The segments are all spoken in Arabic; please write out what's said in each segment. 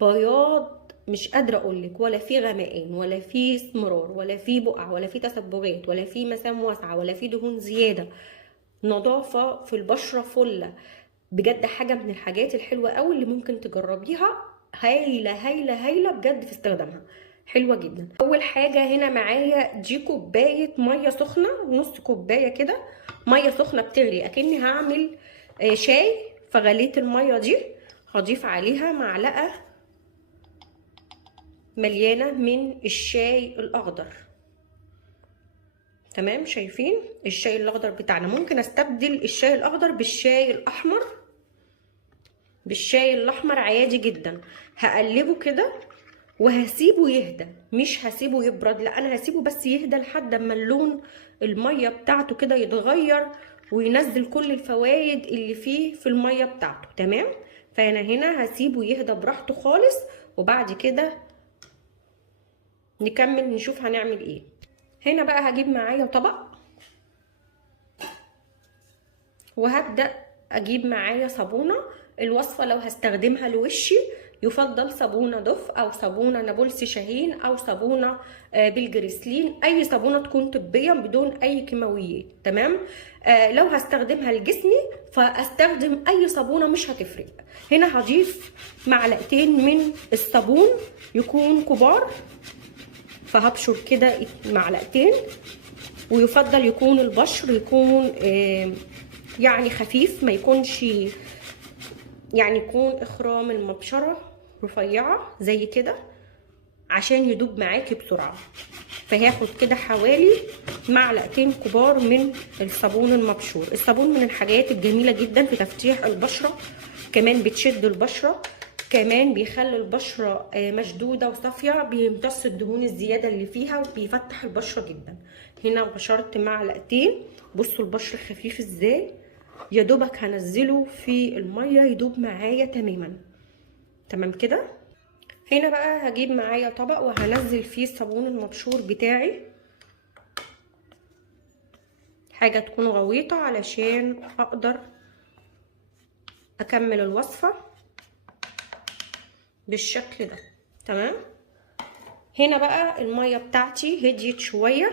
بياض مش قادره اقولك، ولا في غمقان ولا في اسمرار ولا في بقع ولا في تسبغات ولا في مسام واسعه ولا في دهون زياده. نظافه في البشره فله. بجد حاجه من الحاجات الحلوه قوي اللي ممكن تجربيها. هايله هايله هايله بجد في استخدامها، حلوه جدا. اول حاجه هنا معايا دي كوبايه ميه سخنه، نص كوبايه كده ميه سخنه بتغلي اكني هعمل شاي. فغليت الميه دي، هضيف عليها معلقه مليانه من الشاي الاخضر. تمام، شايفين الشاي الاخضر بتاعنا؟ ممكن استبدل الشاي الاخضر بالشاي الاحمر، بالشاي الاحمر عادي جدا. هقلبه كده وهسيبه يهدى، مش هسيبه يبرد، لا انا هسيبه بس يهدى لحد اما اللون الميه بتاعته كده يتغير وينزل كل الفوائد اللي فيه في الميه بتاعته. تمام، فانا هنا هسيبه يهدى براحته خالص، وبعد كده نكمل نشوف هنعمل ايه. هنا بقى هجيب معايا طبق، وهبدأ اجيب معايا صابونة. الوصفة لو هستخدمها لوشي يفضل صابونة دف او صابونة نابلسي شاهين او صابونة بالجريسلين، اي صابونة تكون طبية بدون اي كيماويات. تمام. لو هستخدمها لجسمي فاستخدم اي صابونة مش هتفرق. هنا هضيف معلقتين من الصابون يكون كبار، فهبشر كده معلقتين. ويفضل يكون البشر يكون يعني خفيف، ما يكونش يعني يكون اخرام المبشره رفيعه زي كده عشان يدوب معاكي بسرعه. فهاخد كده حوالي معلقتين كبار من الصابون المبشور. الصابون من الحاجات الجميله جدا في تفتيح البشره، كمان بتشد البشره، كمان بيخلي البشره مشدوده وصافيه، بيمتص الدهون الزياده اللي فيها وبيفتح البشره جدا. هنا بشرت معلقتين، بصوا البشر خفيف ازاي، يا دوبك هنزله في الميه يدوب معايا تماما. تمام كده. هنا بقى هجيب معايا طبق وهنزل فيه الصابون المبشور بتاعي، حاجه تكون غويطه علشان اقدر اكمل الوصفه بالشكل ده. تمام. هنا بقى الميه بتاعتي هديت شويه،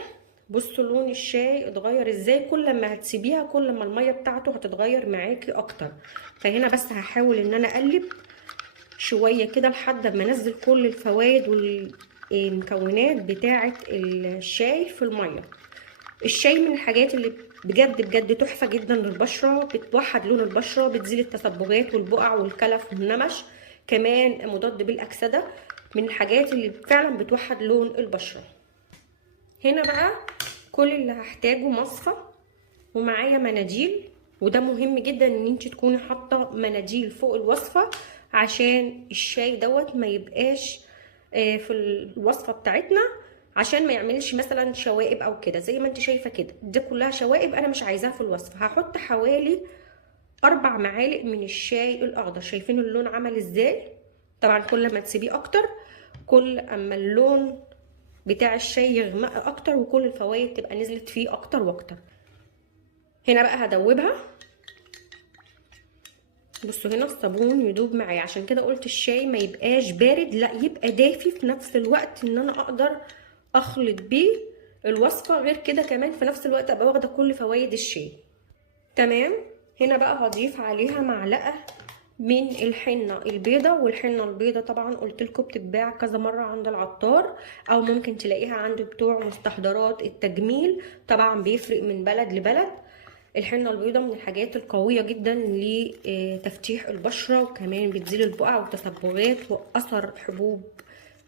بصوا لون الشاي اتغير ازاي. كل ما هتسيبيها كل ما الميه بتاعته هتتغير معاكي اكتر. فهنا بس هحاول ان انا اقلب شويه كده لحد ما انزل كل الفوائد والمكونات بتاعه الشاي في الميه. الشاي من الحاجات اللي بجد بجد تحفه جدا للبشره، بتوحد لون البشره، بتزيل التصبغات والبقع والكلف والنمش، كمان مضاد بالاكسده، من الحاجات اللي فعلا بتوحد لون البشره. هنا بقى كل اللي هحتاجه مصفى ومعايا مناديل، وده مهم جدا ان انت تكوني حاطه مناديل فوق الوصفه عشان الشاي دوت ما يبقاش في الوصفه بتاعتنا، عشان ما يعملش مثلا شوائب او كده. زي ما انت شايفه كده دي كلها شوائب انا مش عايزاها في الوصفه. هحط حوالي 4 معالق من الشاي الاخضر. شايفين اللون عمل ازاي؟ طبعا كل ما تسيبيه اكتر كل اما اللون بتاع الشاي يغمق اكتر وكل الفوائد تبقى نزلت فيه اكتر واكتر. هنا بقى هدوبها. بصوا هنا الصابون يدوب معايا، عشان كده قلت الشاي ما يبقاش بارد، لا يبقى دافي في نفس الوقت، ان انا اقدر اخلط بيه الوصفه. غير كده كمان في نفس الوقت ابقى واخده كل فوائد الشاي. تمام. هنا بقى هضيف عليها معلقه من الحنه البيضه. والحنه البيضه طبعا قلت لكم بتتباع كذا مره عند العطار، او ممكن تلاقيها عند بتوع مستحضرات التجميل، طبعا بيفرق من بلد لبلد. الحنه البيضاء من الحاجات القويه جدا لتفتيح البشره، وكمان بتزيل البقع والتصبغات واثر حبوب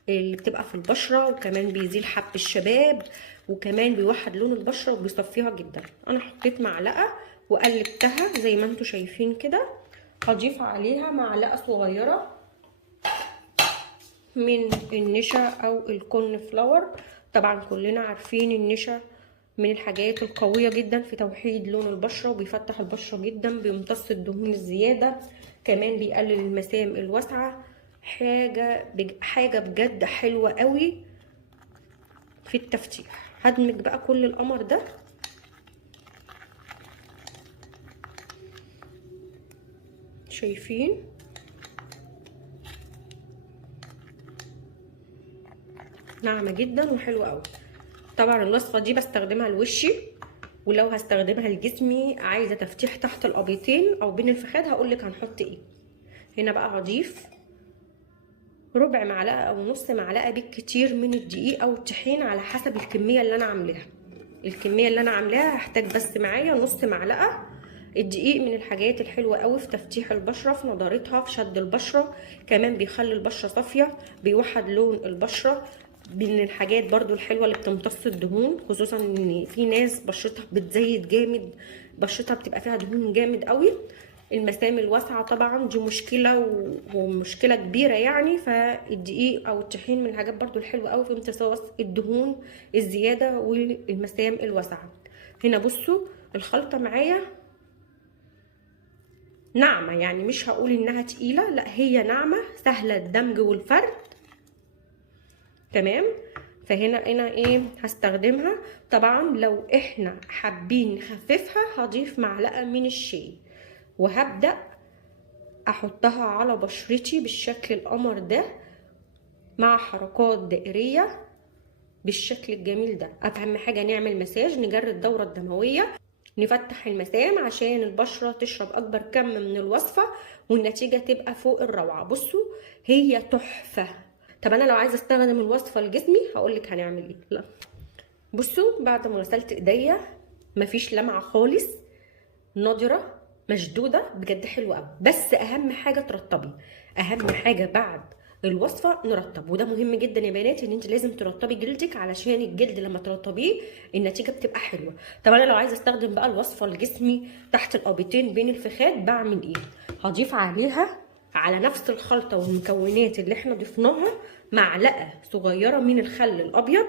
اللي بتبقى في البشره، وكمان بيزيل حب الشباب، وكمان بيوحد لون البشره وبيصفيها جدا. انا حطيت معلقه وقلبتها زي ما انتم شايفين كده. هضيف عليها معلقه صغيره من النشا او الكورن فلاور. طبعا كلنا عارفين النشا من الحاجات القوية جدا في توحيد لون البشرة، وبيفتح البشرة جدا، بيمتص الدهون الزيادة، كمان بيقلل المسام الواسعة. حاجة بجد حلوة قوي في التفتيح. هدمج بقى كل القمر ده. شايفين ناعمه جدا وحلوه قوي. طبعا الوصفه دي بستخدمها لوشي، ولو هستخدمها لجسمي عايزه تفتيح تحت الابيضين او بين الفخاد هقولك هنحط ايه. هنا بقى هضيف ربع معلقه او نص معلقه بالكتير من الدقيق او الطحين على حسب الكميه اللي انا عاملاها. الكميه اللي انا عاملاها هحتاج بس معايا نص معلقه. الدقيق من الحاجات الحلوه قوي في تفتيح البشره، في نضارتها، في شد البشره، كمان بيخلي البشره صافيه، بيوحد لون البشره. من الحاجات برضو الحلوه اللي بتمتص الدهون، خصوصا ان في ناس بشرتها بتزيد جامد، بشرتها بتبقى فيها دهون جامد قوي. المسام الواسعه طبعا دي مشكله ومشكله كبيره يعني، فالدقيق او الطحين من الحاجات برضو الحلوه قوي في امتصاص الدهون الزياده والمسام الواسعه. هنا بصوا الخلطه معايا ناعمه، يعني مش هقول انها تقيله، لا هي ناعمه سهله الدمج والفرد. تمام. فهنا انا ايه هستخدمها. طبعا لو احنا حابين نخففها هضيف معلقه من الشاي، وهبدا احطها على بشرتي بالشكل القمر ده مع حركات دائريه بالشكل الجميل ده. اهم حاجه نعمل مساج، نجري الدوره الدمويه، نفتح المسام عشان البشره تشرب اكبر كم من الوصفه والنتيجه تبقى فوق الروعه. بصوا هي تحفه. طب انا لو عايزه استخدم الوصفه لجسمي هقولك هنعمل ايه. لا بصوا بعد ما غسلت ايديا مفيش لمعه خالص، نضره مشدوده بجد حلوه قوي. بس اهم حاجه ترطبي، اهم حاجه بعد الوصفه نرطب، وده مهم جدا يا بنات ان انت لازم ترطبي جلدك، علشان الجلد لما ترطبيه النتيجه بتبقى حلوه. طب انا لو عايزه استخدم بقى الوصفه لجسمي تحت الابيضين بين الفخاد بعمل ايه؟ هضيف عليها على نفس الخلطه والمكونات اللي احنا ضفناها معلقه صغيره من الخل الابيض،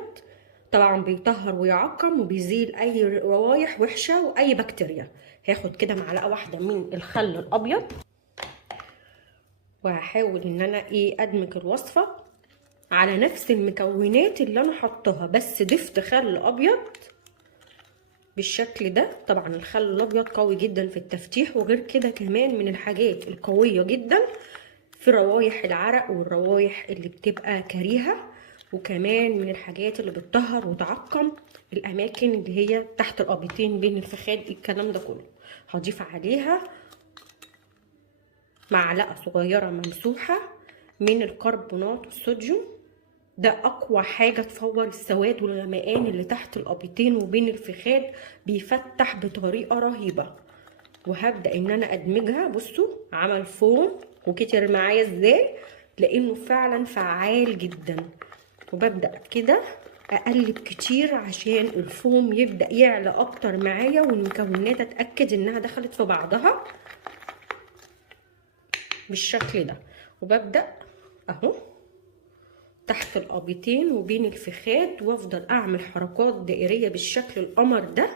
طبعا بيطهر ويعقم وبيزيل اي روايح وحشه واي بكتيريا. هاخد كده معلقه واحده من الخل الابيض، وهحاول ان انا ادمج الوصفه على نفس المكونات اللي انا حطاها، بس ضفت خل ابيض بالشكل ده. طبعا الخل الابيض قوي جدا في التفتيح، وغير كده كمان من الحاجات القويه جدا في روايح العرق والروايح اللي بتبقى كريهه، وكمان من الحاجات اللي بتطهر وتعقم الاماكن اللي هي تحت الابيضين بين الفخاد. الكلام ده كله هضيف عليها معلقه صغيره ممسوحه من الكربونات الصوديوم، ده اقوى حاجه تفور السواد والغمقان اللي تحت الابيضين وبين الفخاد، بيفتح بطريقه رهيبه. وهبدا ان انا ادمجها. بصوا عمل فوم وكتر معايا ازاي، لانه فعلا فعال جدا. وببدا كده اقلب كتير عشان الفوم يبدا يعلى اكتر معايا، والمكونات اتاكد انها دخلت في بعضها بالشكل ده. وببدا اهو تحت الابيضين وبين الفخاد، وافضل اعمل حركات دائريه بالشكل القمر ده،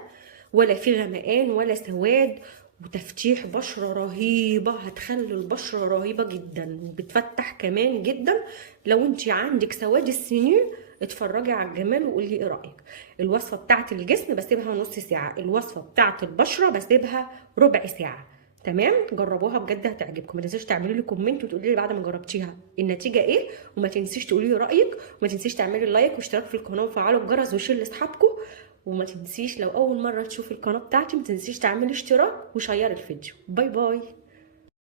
ولا في غمقان ولا سواد، وتفتيح بشره رهيبه، هتخلي البشره رهيبه جدا وبتفتح كمان جدا. لو انت عندك سواد السنين اتفرجي على الجمال وقولي ايه رايك. الوصفه بتاعت الجسم بسيبها نص ساعه، الوصفه بتاعت البشره بسيبها ربع ساعه. تمام. جربوها بجد هتعجبكم. ما تنسيش تعملي لي كومنت وتقولي لي بعد ما جربتيها النتيجه ايه، وما تنسيش تقولي لي رايك، وما تنسيش تعملي لايك واشتراك في القناه وفعلوا الجرس وشير لاصحابكم. وما تنسيش لو اول مره تشوفي القناه بتاعتي ما تنسيش تعملي اشتراك وشيري الفيديو. باي باي.